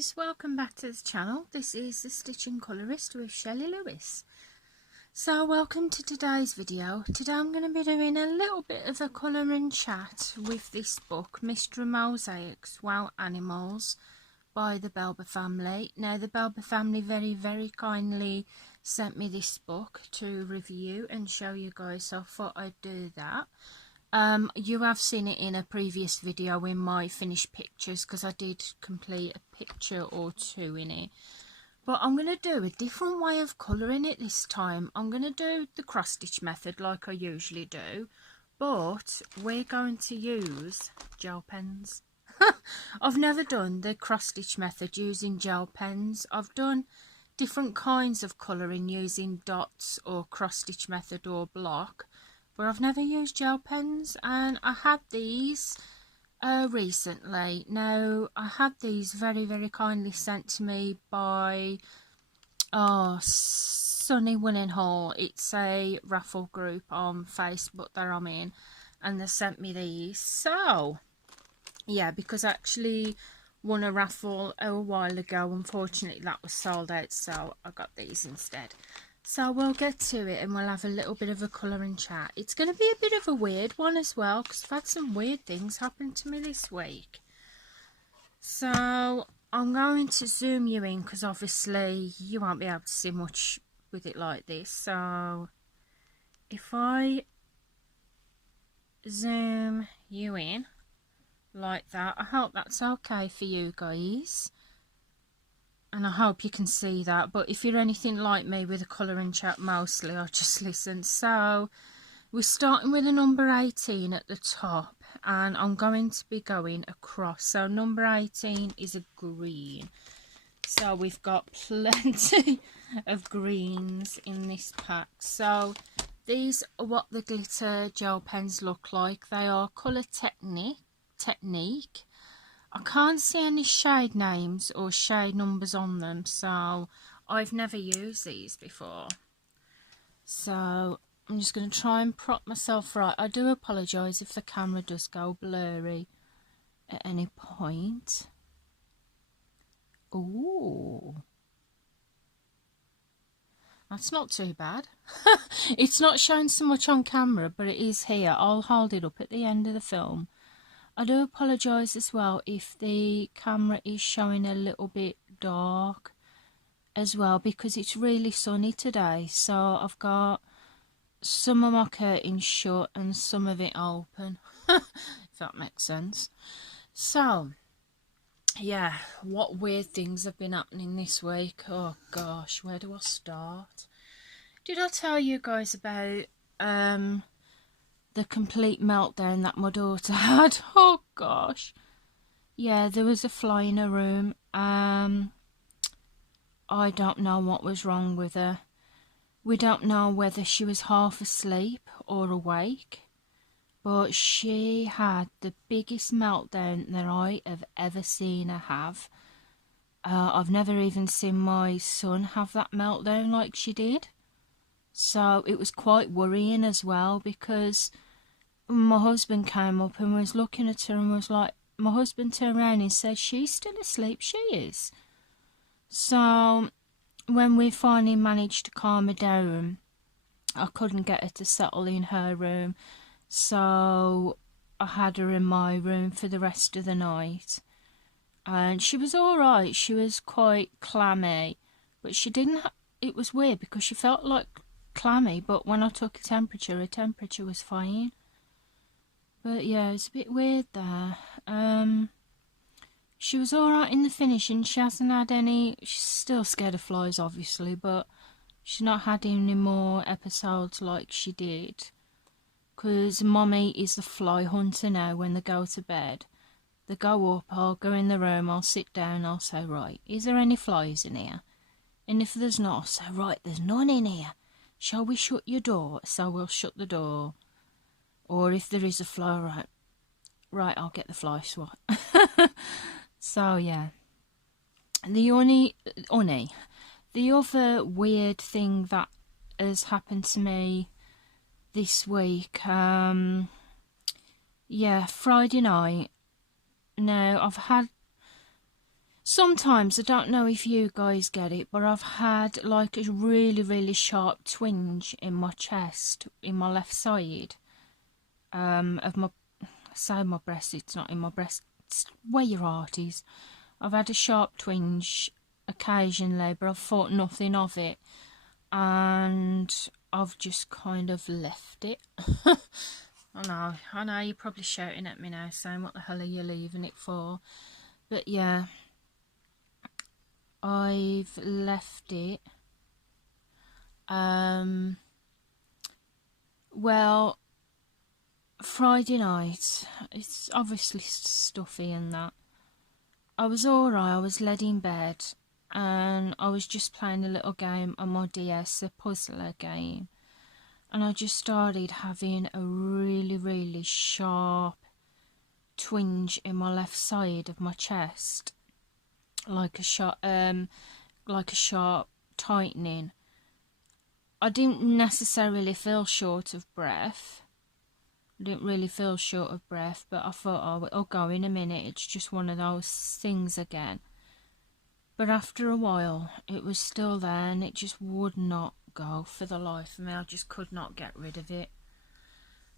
guys, welcome back to the channel. This is the Stitching Colourist with Shelley Lewis. So welcome to today's video. Today I'm going to be doing a little bit of a colouring chat with this book, Mystery Mosaics, Wild Animals by the Belba family. Now the Belba family very kindly sent me this book to review and show you guys, so I thought I'd do that. You have seen it in a previous video in my finished pictures, because I did complete a picture or two in it. But I'm going to do a different way of colouring it this time. I'm going to do the cross stitch method like I usually do, but we're going to use gel pens. I've never done the cross stitch method using gel pens. I've done different kinds of colouring using dots or cross stitch method or block, but I've never used gel pens, and I had these recently. Now I had these very kindly sent to me by Sunny Winning Hall. It's a raffle group on Facebook that I'm in, and they sent me these. So yeah, because I actually won a raffle a while ago. Unfortunately that was sold out, so I got these instead. So we'll get to it and we'll have a little bit of a colouring chat. It's going to be a bit of a weird one as well, because I've had some weird things happen to me this week. So I'm going to zoom you in, because obviously you won't be able to see much with it like this. So if I zoom you in like that, I hope that's okay for you guys. And I hope you can see that. But if you're anything like me with a colouring chat mostly, I'll just listen. So we're starting with a number 18 at the top, and I'm going to be going across. So number 18 is a green. So we've got plenty of greens in this pack. So these are what the glitter gel pens look like. They are Colour Technique. I can't see any shade names or shade numbers on them, so I've never used these before. So I'm just going to try and prop myself right. I do apologise if the camera does go blurry at any point. Ooh, that's not too bad. It's not showing so much on camera, but it is here. I'll hold it up at the end of the film. I do apologise as well if the camera is showing a little bit dark as well, because it's really sunny today. So I've got some of my curtains shut and some of it open, if that makes sense. So yeah, what weird things have been happening this week. Oh gosh, where do I start? Did I tell you guys about the complete meltdown that my daughter had? Oh gosh, yeah, there was a fly in her room. I don't know what was wrong with her. We don't know whether she was half asleep or awake, but she had the biggest meltdown that I have ever seen her have. I've never even seen my son have that meltdown like she did. So it was quite worrying as well, because my husband came up and was looking at her and was like, my husband turned around and said, she's still asleep. She is. So when we finally managed to calm her down, I couldn't get her to settle in her room, so I had her in my room for the rest of the night. And she was alright. She was quite clammy, but she didn't it was weird because she felt like clammy, but when I took her temperature was fine. But yeah, it's a bit weird there. She was alright in the finishing. She hasn't had any... She's still scared of flies, obviously, but she's not had any more episodes like she did. Because Mommy is a fly hunter now when they go to bed. They go up, I'll go in the room, I'll sit down, I'll say, right, is there any flies in here? And if there's not, I'll say, right, there's none in here. Shall we shut your door? So we'll shut the door. Or if there is a fly, right, I'll get the fly swat. So yeah, the other weird thing that has happened to me this week, yeah, Friday night. Now Sometimes, I don't know if you guys get it, but I've had like a really, really sharp twinge in my chest, in my left side, of my, say my breast, it's not in my breast, it's where your heart is. I've had a sharp twinge occasionally, but I've thought nothing of it, and I've just kind of left it. I know, you're probably shouting at me now saying, what the hell are you leaving it for? But yeah, I've left it. Well, Friday night, it's obviously stuffy and that. I was alright, I was laid in bed and I was just playing a little game on my DS, a puzzler game. And I just started having a really, really sharp twinge in my left side of my chest. Like a sharp tightening. I didn't necessarily feel short of breath. I didn't really feel short of breath, but I thought, oh, it'll go in a minute. It's just one of those things again. But after a while, it was still there and it just would not go for the life of me. I just could not get rid of it.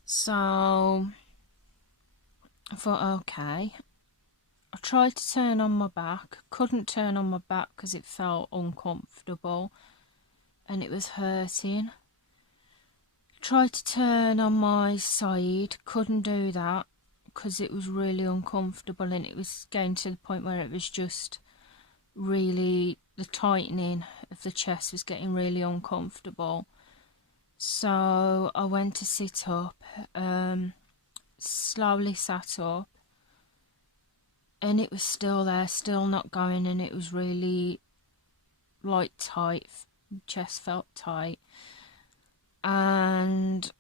So I thought, okay. I tried to turn on my back. Couldn't turn on my back because it felt uncomfortable and it was hurting. Tried to turn on my side, couldn't do that because it was really uncomfortable and it was getting to the point where it was just really, the tightening of the chest was getting really uncomfortable. So I went to sit up, slowly sat up, and it was still there, still not going, and it was really like tight, chest felt tight. And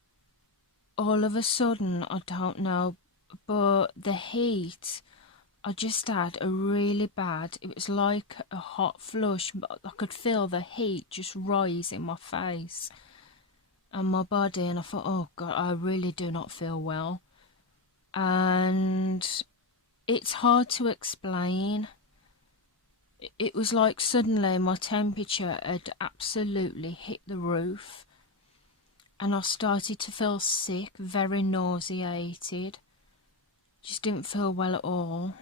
all of a sudden, I don't know, but the heat, I just had a really bad, it was like a hot flush, but I could feel the heat just rise in my face and my body, and I thought, oh God, I really do not feel well. And it's hard to explain. It was like suddenly my temperature had absolutely hit the roof. And I started to feel sick, very nauseated. Just didn't feel well at all.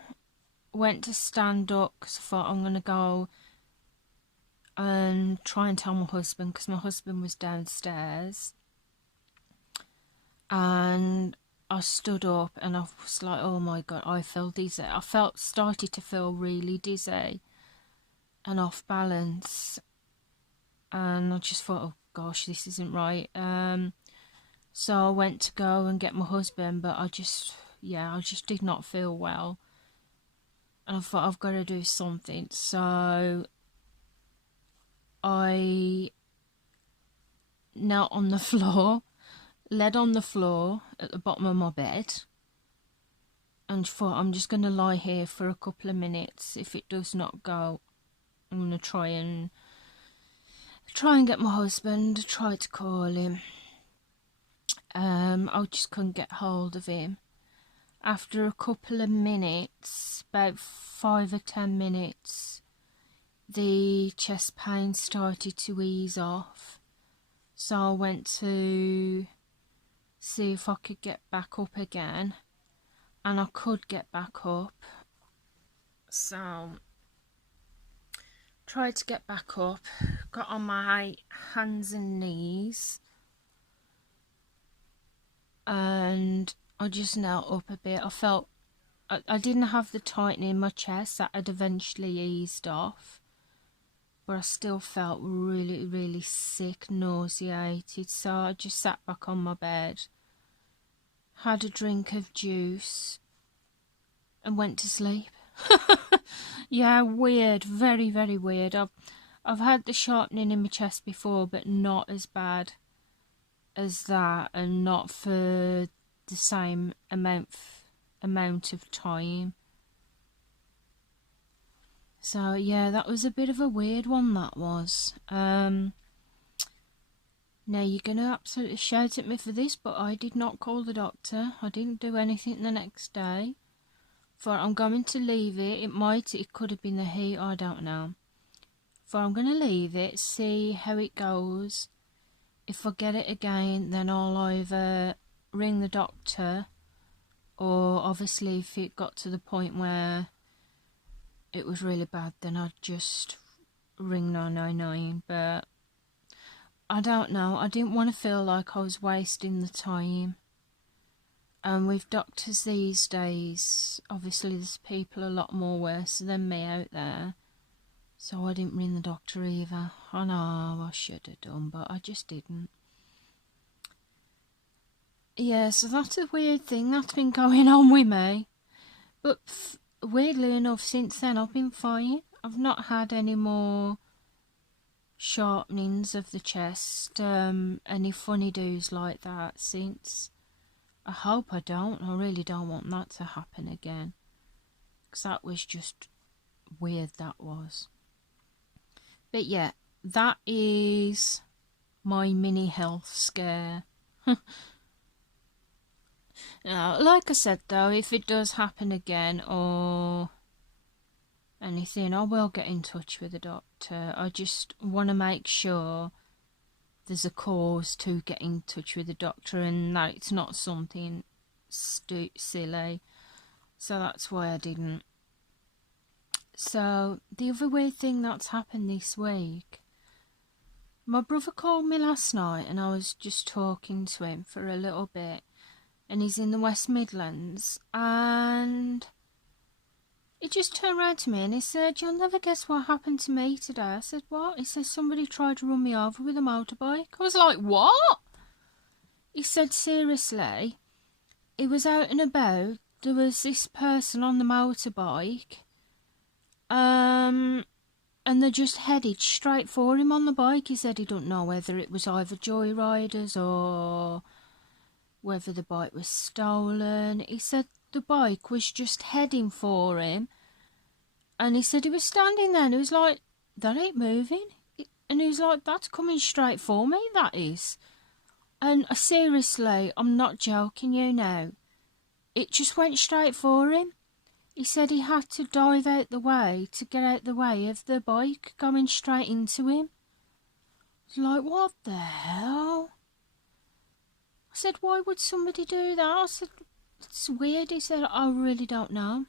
Went to stand up because I thought I'm going to go and try and tell my husband, because my husband was downstairs. And I stood up and I was like, oh my God, I feel dizzy. I started to feel really dizzy and off balance. And I just thought, oh gosh, this isn't right. So I went to go and get my husband, but I just did not feel well. And I thought, I've got to do something. So I knelt on the floor, laid on the floor at the bottom of my bed, and thought, I'm just going to lie here for a couple of minutes. If it does not go, I'm going to try and get my husband, try to call him. I just couldn't get hold of him. After a couple of minutes, about 5 or 10 minutes, the chest pain started to ease off. So I went to see if I could get back up again, and I could get back up. So tried to get back up, got on my hands and knees, and I just knelt up a bit. I felt I didn't have the tightening in my chest, that had eventually eased off, but I still felt really, really sick, nauseated. So I just sat back on my bed, had a drink of juice, and went to sleep. Yeah, weird, very, very weird. I've had the sharpening in my chest before, but not as bad as that, and not for the same amount of time. So yeah, that was a bit of a weird one, that was. Now you're gonna absolutely shout at me for this, but I did not call the doctor. I didn't do anything the next day. For I'm going to leave it. It could have been the heat, I don't know. For I'm going to leave it, see how it goes. If I get it again, then I'll either ring the doctor, or obviously if it got to the point where it was really bad, then I'd just ring 999. But I don't know. I didn't want to feel like I was wasting the time. And with doctors these days, obviously there's people a lot more worse than me out there. So I didn't ring the doctor either. I know I should have done, but I just didn't. Yeah, so that's a weird thing that's been going on with me. But weirdly enough, since then I've been fine. I've not had any more sharpenings of the chest, any funny do's like that since. I hope I don't. I really don't want that to happen again. Because that was just weird, that was. But yeah, that is my mini health scare. Now, like I said though, if it does happen again or anything, I will get in touch with the doctor. I just want to make sure there's a cause to get in touch with the doctor and that it's not something silly. So that's why I didn't. So the other weird thing that's happened this week, my brother called me last night and I was just talking to him for a little bit, and he's in the West Midlands, and he just turned around to me and he said, "You'll never guess what happened to me today." I said, "What?" He said, "Somebody tried to run me over with a motorbike." I was like, "What?" He said, "Seriously, he was out and about, there was this person on the motorbike, and they just headed straight for him on the bike." He said he don't know whether it was either joyriders or whether the bike was stolen. He said the bike was just heading for him, and he said he was standing there and he was like, "That ain't moving." And he was like, "That's coming straight for me, that is." And seriously, I'm not joking you now, it just went straight for him. He said he had to dive out the way to get out the way of the bike going straight into him. I was like, what the hell? I said, "Why would somebody do that?" I said, "It's weird." He said, "I really don't know."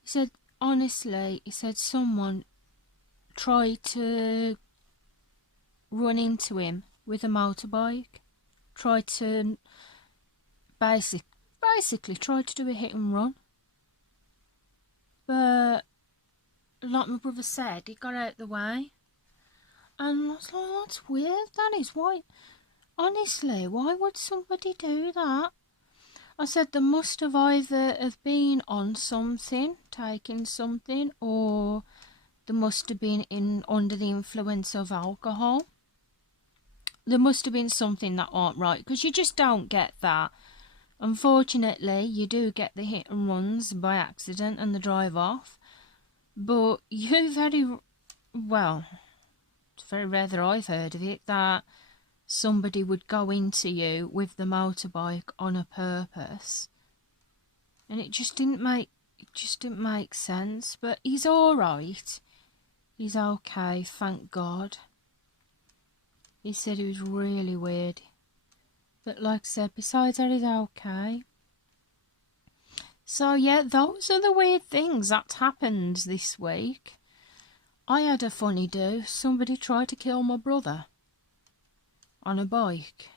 He said, honestly, he said someone tried to run into him with a motorbike, tried to basically tried to do a hit and run. But like my brother said, he got out the way. And I was like, that's weird, that is. Why? Honestly, why would somebody do that? I said they must have either have been on something, taking something, or they must have been under the influence of alcohol. There must have been something that aren't right, because you just don't get that. Unfortunately, you do get the hit and runs by accident and the drive off, but it's very rare that I've heard of it, that somebody would go into you with the motorbike on a purpose. And it just didn't make sense. But he's alright. He's okay, thank God. He said he was really weird. But like I said, besides that, he's okay. So yeah, those are the weird things that happened this week. I had a funny do. Somebody tried to kill my brother on a bike,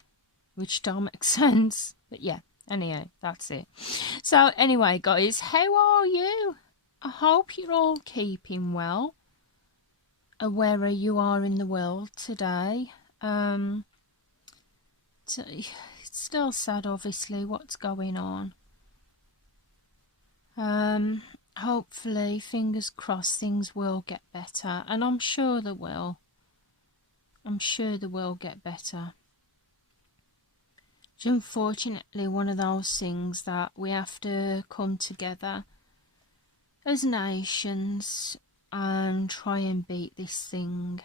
which don't make sense. But yeah, anyhow, that's it. So anyway, guys, how are you? I hope you're all keeping well, wherever you are in the world today. So it's still sad, obviously, what's going on. Hopefully, fingers crossed, things will get better, and I'm sure they will. I'm sure they will get better. It's unfortunately one of those things that we have to come together as nations and try and beat this thing.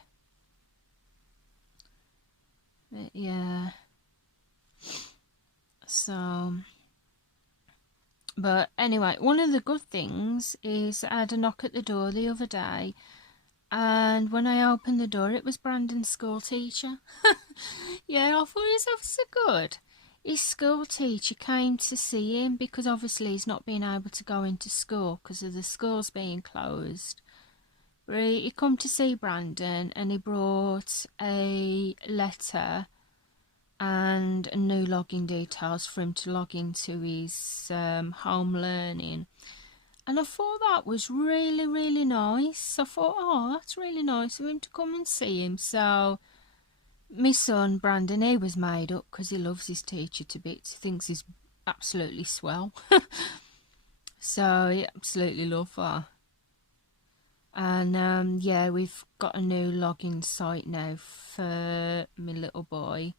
But yeah. So, But anyway, one of the good things is I had a knock at the door the other day, and when I opened the door, it was Brandon's school teacher. Yeah, I thought it was so good. His school teacher came to see him because obviously he's not been able to go into school because of the schools being closed. But he come to see Brandon, and he brought a letter and new login details for him to log into his home learning. And I thought that was really, really nice. I thought, oh, that's really nice of him to come and see him. So my son Brandon, he was made up because he loves his teacher to bits. He thinks he's absolutely swell. So he absolutely loves her. And yeah, we've got a new login site now for my little boy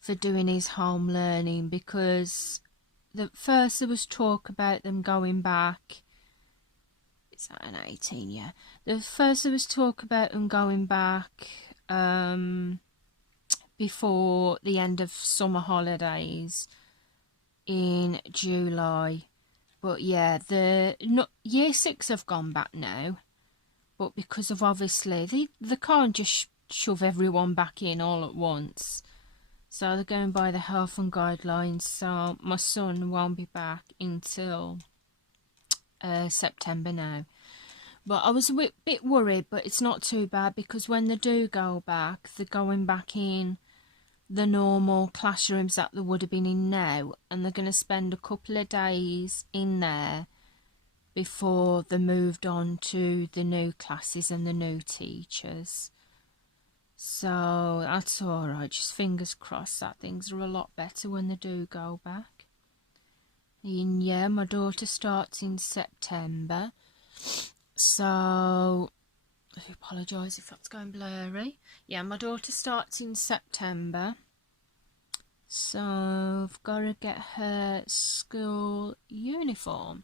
for doing his home learning, because first there was talk about them going back. Is that an 18? Yeah. First there was talk about them going back before the end of summer holidays in July. But yeah, year 6 have gone back now. But because of obviously, they can't just shove everyone back in all at once. So they're going by the health and guidelines. So my son won't be back until September now. But I was a bit worried, but it's not too bad, because when they do go back, they're going back in the normal classrooms that they would have been in now, and they're going to spend a couple of days in there before they moved on to the new classes and the new teachers. So that's alright, just fingers crossed that things are a lot better when they do go back. And yeah, my daughter starts in September, so I apologise if that's going blurry. Yeah, my daughter starts in September, so I've got to get her school uniform.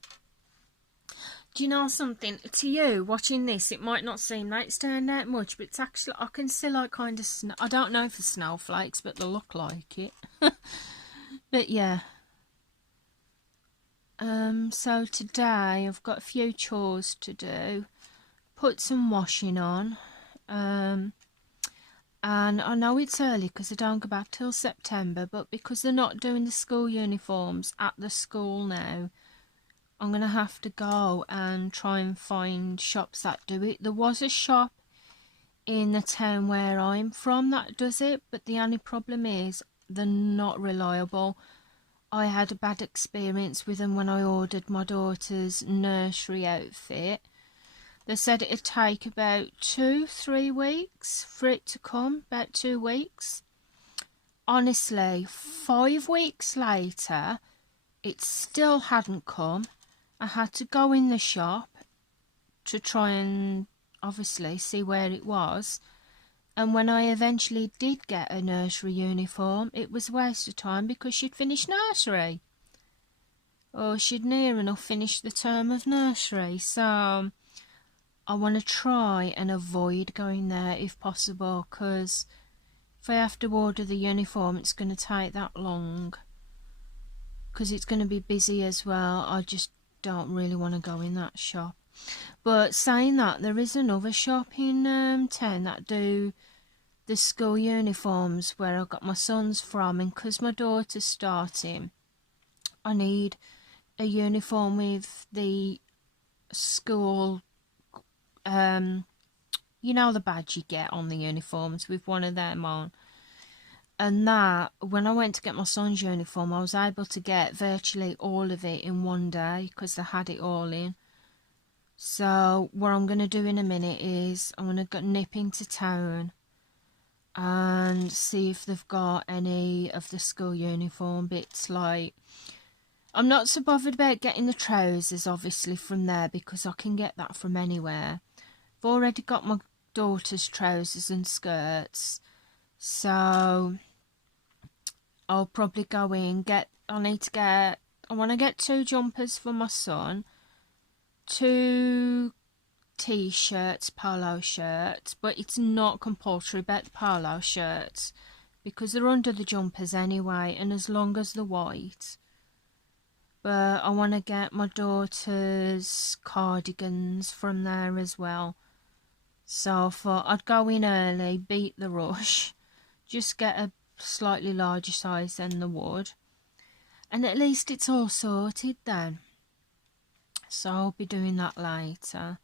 Do you know something? To you, watching this, it might not seem like it's turned out much, but it's actually, I can see like kind of, I don't know if it's snowflakes, but they look like it. But yeah. So today I've got a few chores to do. Put some washing on. And I know it's early because I don't go back till September, but because they're not doing the school uniforms at the school now, I'm going to have to go and try and find shops that do it. There was a shop in the town where I'm from that does it, but the only problem is they're not reliable. I had a bad experience with them when I ordered my daughter's nursery outfit. They said it'd take about 2-3 weeks for it to come, about 2 weeks. Honestly, 5 weeks later, it still hadn't come. I had to go in the shop to try and obviously see where it was. And when I eventually did get a nursery uniform, it was a waste of time because she'd finished nursery. Or she'd near enough finished the term of nursery. So I want to try and avoid going there if possible, because if I have to order the uniform, it's going to take that long. Because it's going to be busy as well. I just don't really want to go in that shop. But saying that, there is another shop in town that do the school uniforms where I got my sons from, and because my daughter's starting, I need a uniform with the school, you know, the badge you get on the uniforms with one of them on. And that, when I went to get my son's uniform, I was able to get virtually all of it in one day because they had it all in. So what I'm going to do in a minute is I'm going to nip into town and see if they've got any of the school uniform bits. Like, I'm not so bothered about getting the trousers obviously from there because I can get that from anywhere. I've already got my daughter's trousers and skirts, so I'll probably go in, I want to get 2 jumpers for my son, 2 t-shirts, polo shirts, but it's not compulsory about the polo shirts because they're under the jumpers anyway, and as long as they're white, but I want to get my daughter's cardigans from there as well. So I thought I'd go in early, beat the rush, just get a slightly larger size than the wood, and at least it's all sorted then. So I'll be doing that later,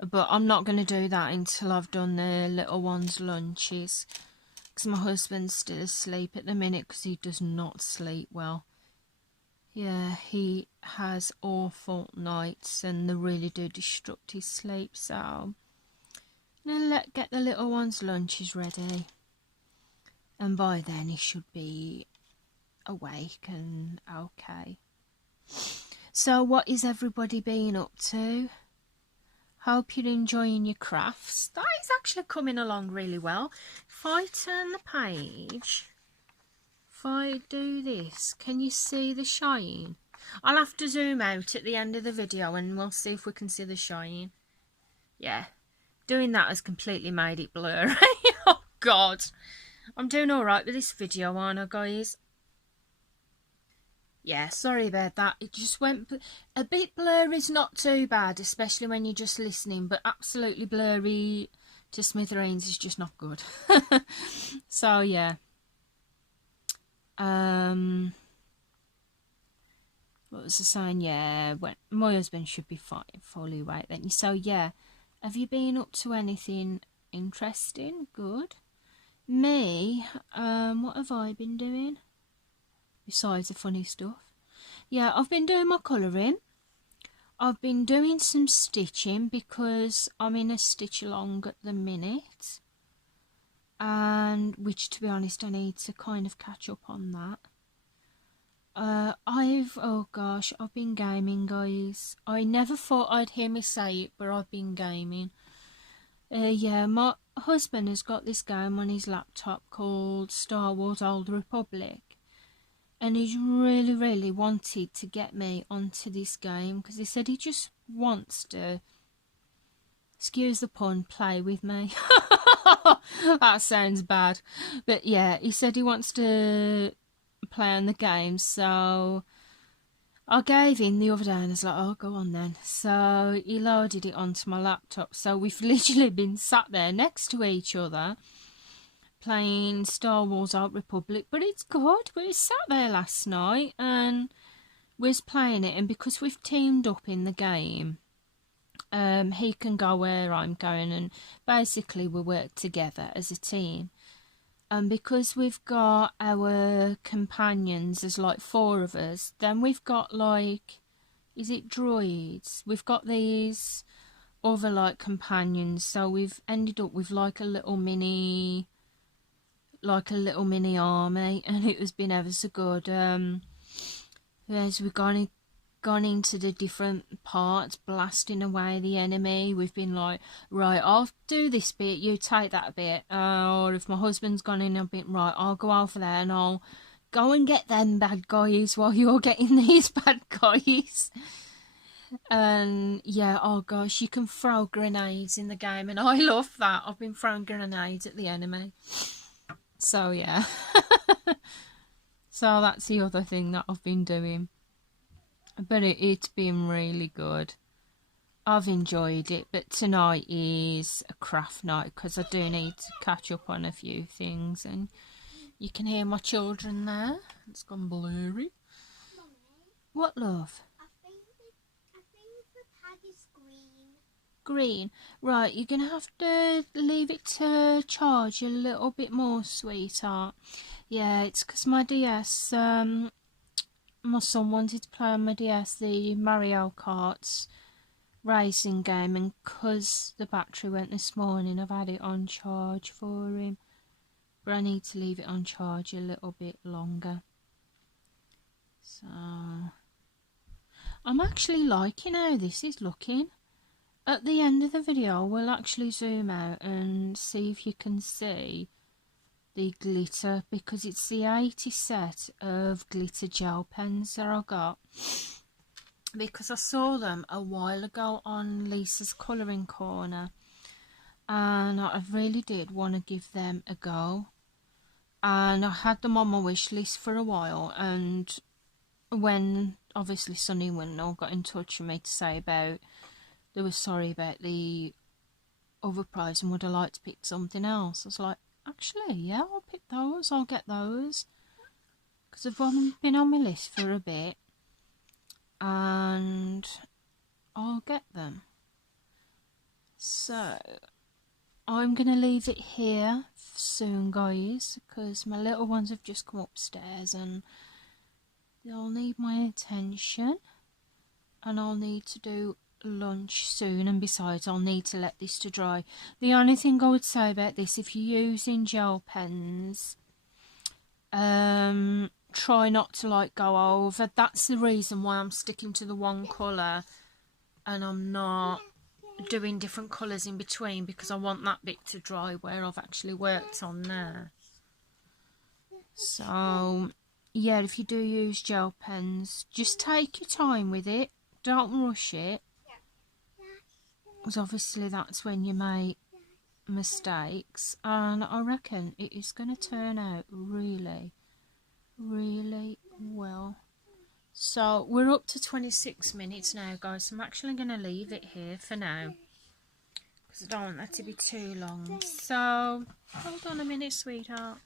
but I'm not going to do that until I've done the little ones' lunches, because my husband's still asleep at the minute because he does not sleep well. Yeah, he has awful nights and they really do disrupt his sleep, so I'm going to get the little ones' lunches ready, and by then he should be awake and okay. So what is everybody been up to? Hope you're enjoying your crafts. That is actually coming along really well. If I turn the page, if I do this, can you see the shine? I'll have to zoom out at the end of the video and we'll see if we can see the shine. Yeah, doing that has completely made it blurry. Oh God, I'm doing alright with this video, aren't I, guys? Yeah, sorry about that. It just went a bit blurry. Is not too bad, especially when you're just listening, but absolutely blurry to smithereens is just not good. So yeah. What was I saying? Yeah, when my husband should be fine, fully awake then. So yeah, have you been up to anything interesting? Good. Me, what have I been doing besides the funny stuff? Yeah, I've been doing my colouring. I've been doing some stitching because I'm in a stitch along at the minute, and which, to be honest, I need to kind of catch up on that. Oh gosh, I've been gaming, guys. I never thought I'd hear me say it, but I've been gaming. Yeah, my husband has got this game on his laptop called Star Wars Old Republic, and he's really wanted to get me onto this game because he said he just wants to, excuse the pun, play with me. That sounds bad, but yeah, he said he wants to play on the game, so I gave in the other day and I was like, oh, go on then. So he loaded it onto my laptop, so we've literally been sat there next to each other playing Star Wars Old Republic, but it's good. We sat there last night and was playing it, and because we've teamed up in the game, he can go where I'm going, and basically we work together as a team. And because we've got our companions, there's like 4 of us, then we've got like, is it droids? We've got these other like companions, so we've ended up with like a little mini army, and it has been ever so good. As we've gone into the different parts, blasting away the enemy, we've been like, right, I'll do this bit, you take that bit, or if my husband's gone in a bit, right, I'll go over there and I'll go and get them bad guys while you're getting these bad guys. And yeah, oh gosh, you can throw grenades in the game, and I love that. I've been throwing grenades at the enemy. So yeah. So that's the other thing that I've been doing. But it's been really good. I've enjoyed it, but tonight is a craft night because I do need to catch up on a few things, and you can hear my children there. It's gone blurry. Mommy, what, love? I think the tag is green. Green? Right, you're going to have to leave it to charge a little bit more, sweetheart. Yeah, it's because my DS, my son wanted to play on my DS the Mario Kart's racing game, and because the battery went this morning, I've had it on charge for him, but I need to leave it on charge a little bit longer. So I'm actually liking how this is looking. At the end of the video we'll actually zoom out and see if you can see the glitter, because it's the 80 set of glitter gel pens that I got, because I saw them a while ago on Lisa's colouring corner, and I really did want to give them a go, and I had them on my wish list for a while, and when obviously Sonny and all got in touch with me to say about they were sorry about the other prize and would have liked to pick something else. I was like, actually, yeah, I'll pick those, I'll get those, because they've been on my list for a bit and I'll get them. So I'm going to leave it here soon, guys, because my little ones have just come upstairs and they'll need my attention and I'll need to do lunch soon, and besides I'll need to let this to dry. The only thing I would say about this, if you're using gel pens, try not to like go over. That's the reason why I'm sticking to the one colour and I'm not doing different colours in between, because I want that bit to dry where I've actually worked on there. So yeah, if you do use gel pens, just take your time with it, don't rush it, because obviously that's when you make mistakes, and I reckon it is going to turn out really, really well. So we're up to 26 minutes now, guys. I'm actually going to leave it here for now because I don't want that to be too long. So hold on a minute, sweetheart.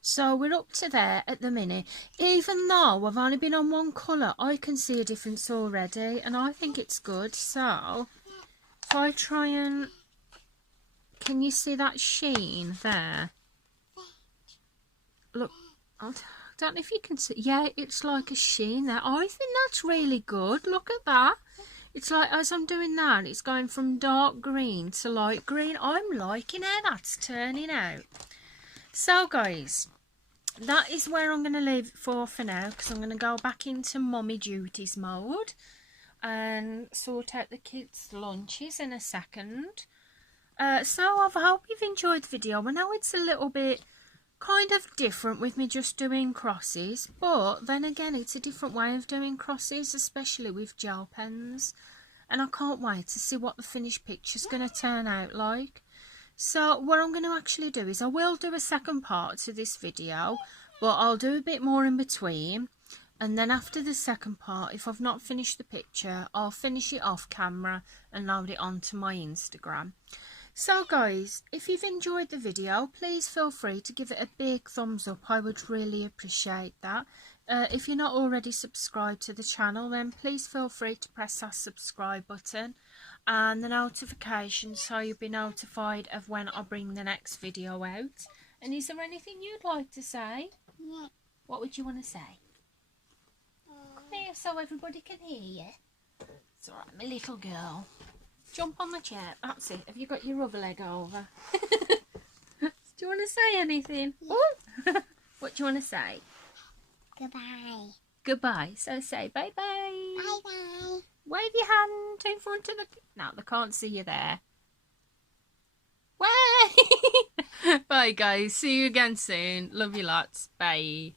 So we're up to there at the minute. Even though I've only been on one colour, I can see a difference already, and I think it's good. So if I try and, can you see that sheen there? Look, I don't know if you can see. Yeah, it's like a sheen there. I think that's really good. Look at that. It's like, as I'm doing that, it's going from dark green to light green. I'm liking how that's turning out. So guys, that is where I'm going to leave it for now, because I'm going to go back into mummy duties mode and sort out the kids' lunches in a second. So I hope you've enjoyed the video. I know it's a little bit kind of different with me just doing crosses, but then again it's a different way of doing crosses, especially with gel pens, and I can't wait to see what the finished picture's going to turn out like. So what I'm going to actually do is I will do a second part to this video, but I'll do a bit more in between, and then after the second part, if I've not finished the picture, I'll finish it off camera and load it onto my Instagram. So guys, if you've enjoyed the video, please feel free to give it a big thumbs up. I would really appreciate that. If you're not already subscribed to the channel, then please feel free to press that subscribe button and the notification so you'll be notified of when I bring the next video out. And is there anything you'd like to say? Yeah. What would you want to say? Come here so everybody can hear you. It's alright, my little girl. Jump on the chair. That's it. Have you got your other leg over? Do you want to say anything? Yeah. What do you want to say? Goodbye. Goodbye. So say bye-bye. Bye-bye. Wave your hand in front of the... No, they can't see you there. Way! Bye, guys. See you again soon. Love you lots. Bye.